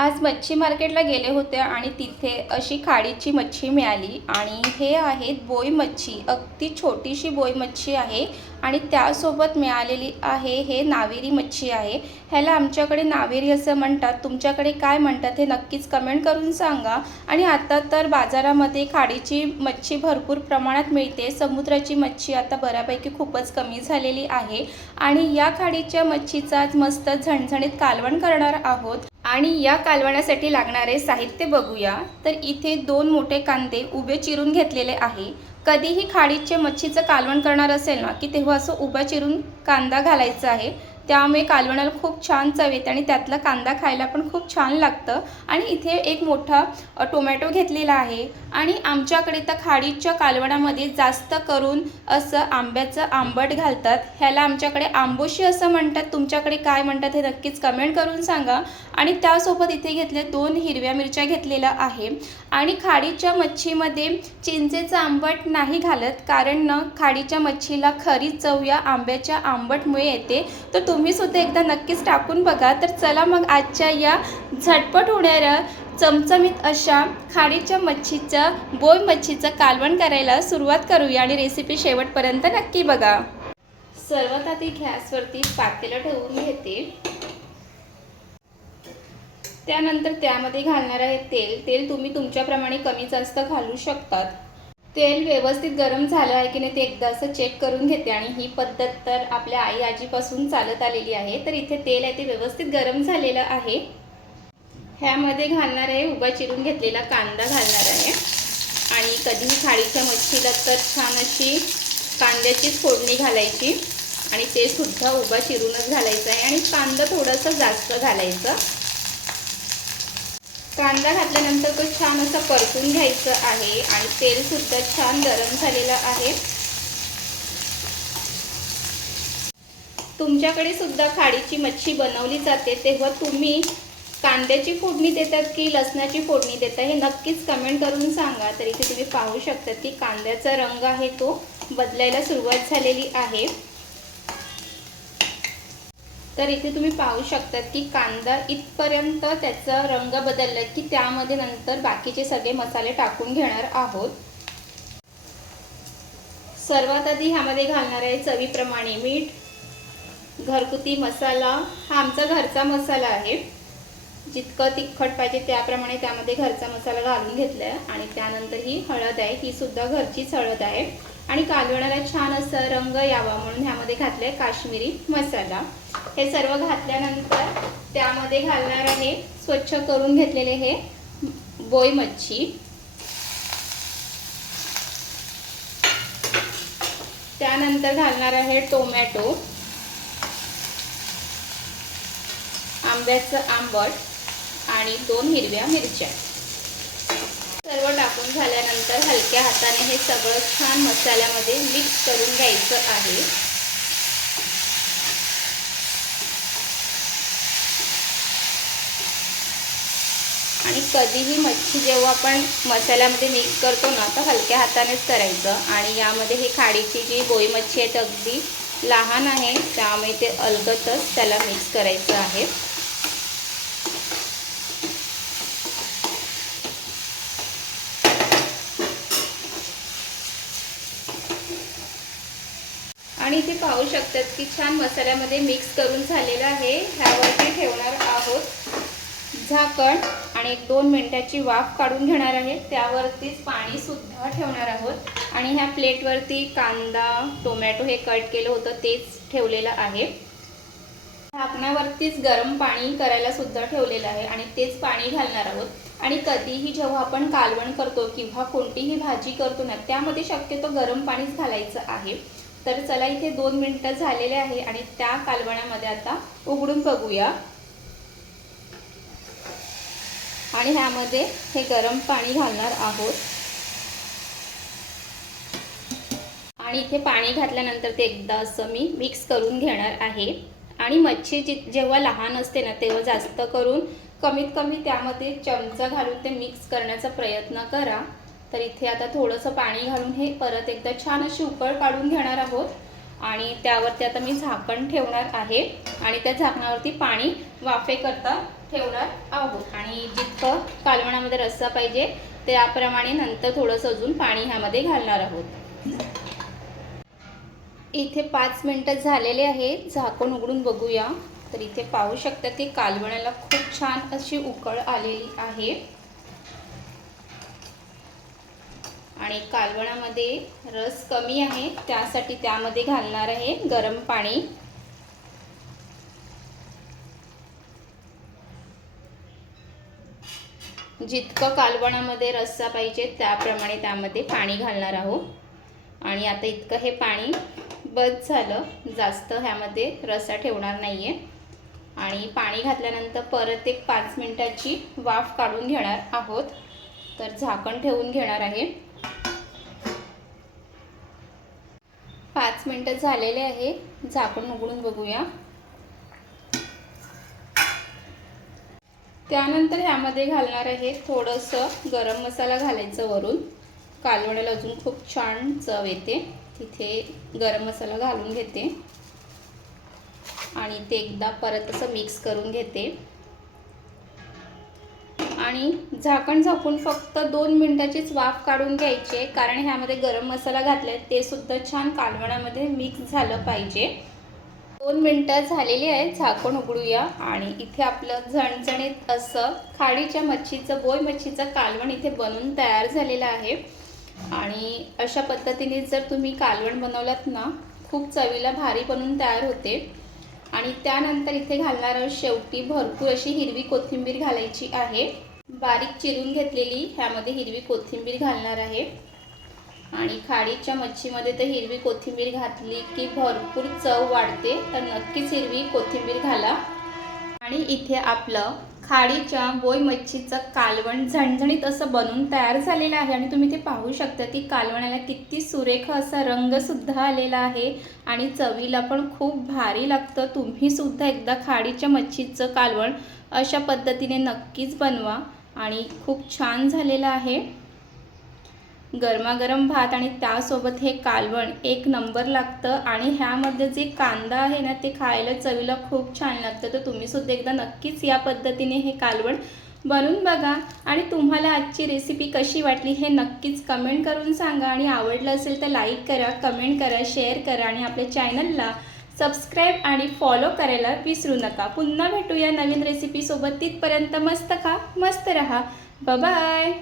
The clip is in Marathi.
आज मच्छी मार्केटला गेले होते आणि तिथे अशी खाडीची मच्छी मिळाली आणि हे आहेत बोई मच्छी. अगदी छोटीशी बोई मच्छी आहे आणि त्यासोबत मिळालेली आहे हे नावेरी मच्छी आहे. ह्याला आमच्याकडे नावेरी असं म्हणतात. तुमच्याकडे काय म्हणतात हे नक्कीच कमेंट करून सांगा. आणि आता तर बाजारामध्ये खाडीची मच्छी भरपूर प्रमाणात मिळते. समुद्राची मच्छी आता बऱ्यापैकी खूपच कमी झालेली आहे आणि या खाडीच्या मच्छीचा आज मस्त झणझणीत कालवण करणार आहोत. आणि या कालवण्यासाठी लागणारे साहित्य बघूया. तर इथे 2 मोठे कांदे उभे चिरून घेतलेले आहे. कधीही खाडीच्या मच्छीचं कालवण करणार असेल ना की तेव्हा असं उभा चिरून कांदा घालायचा आहे. त्यामुळे कालवणाला खूप छान चव येते आणि त्यातला कांदा खायला पण खूप छान लागतं. आणि इथे एक मोठा टोमॅटो घेतलेला आहे. आणि आमच्याकडे तर खाडीच्या कालवणामध्ये जास्त करून असं आंब्याचं आंबट घालतात. ह्याला आमच्याकडे आंबोशी असं म्हणतात. तुमच्याकडे काय म्हणतात हे नक्कीच कमेंट करून सांगा. आणि त्यासोबत इथे घेतले 2 हिरव्या मिरच्या घेतलेल्या आहे. आणि खाडीच्या मच्छीमध्ये चिंचेचं आंबट नाही घालत, कारण ना खाडीच्या मच्छीला खरी चव या आंब्याच्या आंबटमुळे येते. तर तुम्ही सुद्धा एकदा नक्कीच टाकून बघा. तर चला मग आजच्या या झटपट होणाऱ्या चमचमीत अशा खाडीच्या मच्छीचं बोई मच्छीचं कालवण करायला सुरुवात करूया आणि रेसिपी शेवटपर्यंत नक्की बघा. सर्वात आधी गॅसवरती पातेलं ठेवून घेते. त्यानंतर त्यामध्ये घालणार आहे तेल तुम्ही तुमच्याप्रमाणे कमी जास्त घालू शकतात. तेल व्यवस्थित गरम झालं आहे की नाही ते एकदा असं चेक करून घेते. आणि ही पद्धत तर आपल्या आई आजीपासून चालत आलेली आहे. तर इथे तेल आहे ते व्यवस्थित गरम झालेलं आहे. ह्यामध्ये घालणार आहे उभा चिरून घेतलेला कांदा घालणार आहे. आणि कधीही खाडीच्या मच्छीला तर छान अशी कांद्याचीच फोडणी घालायची आणि ते सुद्धा उभा चिरूनच घालायचं आहे. आणि कांदा थोडासा जास्त घालायचा. कांदा घातल्यानंतर तो छान असा परतून घ्यायचा आहे. आणि तेल सुद्धा छान गरम झालेलं आहे. तुमच्याकडे सुद्धा खाडीची मच्छी बनवली जाते तेव्हा तुम्ही कांद्याची फोडणी देतात की लसणाची फोडणी देता हे नक्कीच कमेंट करून सांगा. तर इथे तुम्ही पाहू शकता की कांद्याचा रंग आहे तो बदलायला सुरुवात झालेली आहे. तर इथे तुम्ही पाहू शकता की कांदा इथपर्यंत त्याचा रंग बदलला की त्यामध्ये नंतर बाकीचे सगळे मसाले टाकून घेणार आहोत. सर्वात आधी ह्यामध्ये घालणार आहे चवीप्रमाणे मीठ. घरगुती मसाला हा आमचा घरचा मसाला आहे. जितकं तिखट पाहिजे त्याप्रमाणे त्यामध्ये घरचा मसाला घालून घेतला आहे. आणि त्यानंतर ही हळद आहे, ही सुद्धा घरचीच हळद आहे. आणि कालवणाला छान असा रंग यावा म्हणून ह्यामध्ये घातलं आहे काश्मीरी मसाला. हे सर्व घातल्यानंतर त्यामध्ये घालणार आहे स्वच्छ करून घेतलेले हे बोई मच्छी. त्यानंतर घालणार आहे टोमॅटो, आंब्याचं आंबट आणि 2 हिरव्या मिरच्या. सर्व टाकून झाल्यानंतर हलक्या हाताने हे सगळं छान मसाल्यामध्ये मिक्स करून घ्यायचं आहे. आणि कधीही मच्छी जेव्हा आपण मसाल्यामध्ये मिक्स करतो ना तर हलक्या हातानेच करायचं. आणि यामध्ये हे खाडीची जी बोई मच्छी आहे ती अगदी लहान आहे त्यामुळे ते अलगदच त्याला मिक्स करायचं आहे. आणि इथे पाहू शकतात की छान मसाल्यामध्ये मिक्स करून झालेलं आहे. ह्यावरती ठेवणार आहोत झाकण आणि 1-2 मिनिटाची वाफ काढून घेणार आहे. त्यावरतीच पाणी सुद्धा ठेवणार आहोत. आणि ह्या प्लेटवरती कांदा टोमॅटो हे कट केलं होतं तेच ठेवलेलं आहे. झाकणावरतीच गरम पाणी करायला सुद्धा ठेवलेलं आहे आणि तेच पाणी घालणार आहोत. आणि कधीही जेव्हा आपण कालवण करतो किंवा कोणतीही भाजी करतो ना त्यामध्ये शक्यतो गरम पाणीच घालायचं आहे. तर चला इथे 2 मिनिटं झालेले आहे आणि त्या कालवणामध्ये आता उघडून बघूया. आणि ह्यामध्ये हे गरम पाणी घालणार आहोत. आणि इथे पाणी घातल्यानंतर ते एकदा असं मी मिक्स करून घेणार आहे. आणि मच्छी जेव्हा लहान असते ना तेव्हा जास्त करून कमीत कमी त्यामध्ये चमचा घालून ते मिक्स करण्याचा प्रयत्न करा. तर इथे आता थोडंसं पाणी घालून हे परत एकदा छान अशी उकळ काढून घेणार आहोत. आणि त्यावरती आता मी झाकण ठेवणार आहे आणि त्या झाकणावरती पाणी वाफेकरता ठेवणार आहोत आणि जितकं कालवणामध्ये रस्सा पाहिजे त्याप्रमाणे नंतर थोडंसं अजून पाणी ह्यामध्ये घालणार आहोत। इथे 5 मिनिटं झालेले आहेत, झाकण उघडून बघूया तर इथे पाहू शकता की कालवणाला खूप छान अशी उकळ आलेली आहे आणि कालवणामध्ये रस कमी आहे त्यासाठी त्यामध्ये घालणार आहे गरम पाणी। जितकं कालवणामध्ये रस्सा पाहिजे त्याप्रमाणे त्यामध्ये पाणी घालणार आहोत आणि आता इतकं हे पाणी बस झालं, जास्त ह्यामध्ये रस्सा ठेवणार नाहीये आणि पाणी घातल्यानंतर परत एक 5 मिनिटाची वाफ काढून घेणार आहोत। तर झाकण ठेवून घेणार आहे। 5 मिनिटं झालेले आहे, झाकण उघडून बघूया। त्यानंतर ह्यामध्ये घालणार आहे थोडंसं गरम मसाला घालायचं वरून, कालवणाला अजून खूप छान चव येते। तिथे गरम मसाला घालून घेते आणि ते एकदा परत असं मिक्स करून घेते आणि झाकण झाकून फक्त 2 मिनिटाचीच वाफ काढून घ्यायची आहे, कारण ह्यामध्ये गरम मसाला घातलाय ते सुद्धा छान कालवणामध्ये मिक्स झालं पाहिजे। 2 मिनिटं झालेली आहे, झाकण उघडूया आणि इथे आपलं झणझणीत असं खाडीच्या मच्छीचं बोई मच्छीचं कालवण इथे बनून तयार झालेलं आहे आणि अशा पद्धतीने जर तुम्ही कालवण बनवलात ना खूप चवीला भारी बनून तयार होते। आणि त्यानंतर इथे घालणार आहोत शेवटी भरपूर अशी हिरवी कोथिंबीर घालायची आहे, बारीक चिरून घेतलेली ह्यामध्ये हिरवी कोथिंबीर घालणार आहे आणि खाडीच्या मच्छीमध्ये तर हिरवी कोथिंबीर घातली की भरपूर चव वाढते, तर नक्कीच हिरवी कोथिंबीर घाला। आणि इथे आपलं खाडीच्या बोई मच्छीचं कालवण झणझणीत असं बनून तयार झालेलं आहे आणि तुम्ही ते पाहू शकता की कालवणाला किती सुरेख असा रंगसुद्धा आलेला आहे आणि चवीला पण खूप भारी लागतं। तुम्ही सुद्धा एकदा खाडीच्या मच्छीचं कालवण अशा पद्धतीने नक्कीच बनवा आणि खूप छान झालेलं आहे। गरमागरम भात आणि त्यासोबत हे कालवण एक नंबर लागतं आणि ह्यामध्ये जे कांदा आहे ना ते खायला चवीला खूप छान लागतं। तर तुम्ही सुद्धा एकदा नक्कीच या पद्धतीने हे कालवण बनवून बघा आणि तुम्हाला आजची रेसिपी कशी वाटली हे नक्कीच कमेंट करून सांगा आणि आवडलं असेल तर लाईक करा, कमेंट करा, शेअर करा आणि आपल्या चॅनलला सबस्क्राईब आणि फॉलो करायला विसरू नका। पुन्हा भेटूया नवीन रेसिपीसोबत, तिथपर्यंत मस्त खा, मस्त रहा, बाय बाय।